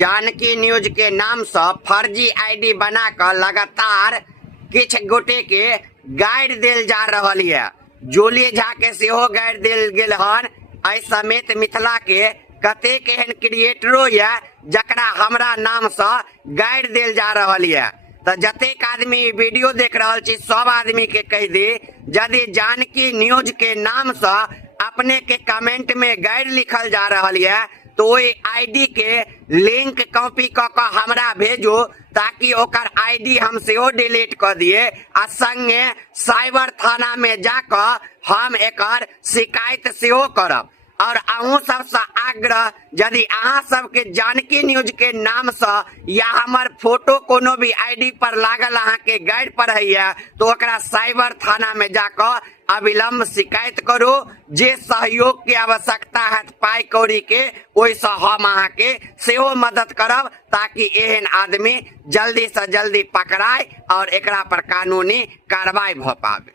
Janaki news के नाम से फर्जी आईडी बनाकर लगातार किछ गोटे के गाइड देल जा रहल है। जोली झा के सेहो गाइड देल गेल हन। एहि समेत मिथिला के कतेक एहन क्रिएटरो है जकरा हमरा नाम से गाइड देल जा रहल है। तो जतेक आदमी वीडियो देख रहल छी सब आदमी के कह दी, यदि जानकी न्यूज के नाम से अपने के कमेंट में गाइड लिखल जा रहल है तो ओई आईडी के लिंक कॉपी क के हमरा भेजो ताकि ओकर आईडी हम सेहो डिलीट कर दिए आ संगे साइबर थाना में जाकर हम एकर शिकायत सेहो करब। और अहूँ सबसे आग्रह, यदि अहाँ सबके जानकी न्यूज के नाम से या हमार फोटो कोनो भी आईडी पर लागल अहाँ के गाइड पर है तो ओकरा साइबर थाना में जाकर अविलंब शिकायत करो। जे सहयोग के आवश्यकता है पाई कौड़ी के ओइसे हम अहाँ के सेहो मदद करब ताकि एहन आदमी जल्दी से जल्दी पकड़ाए और एकरा पर कानूनी कार्रवाई भ पावे।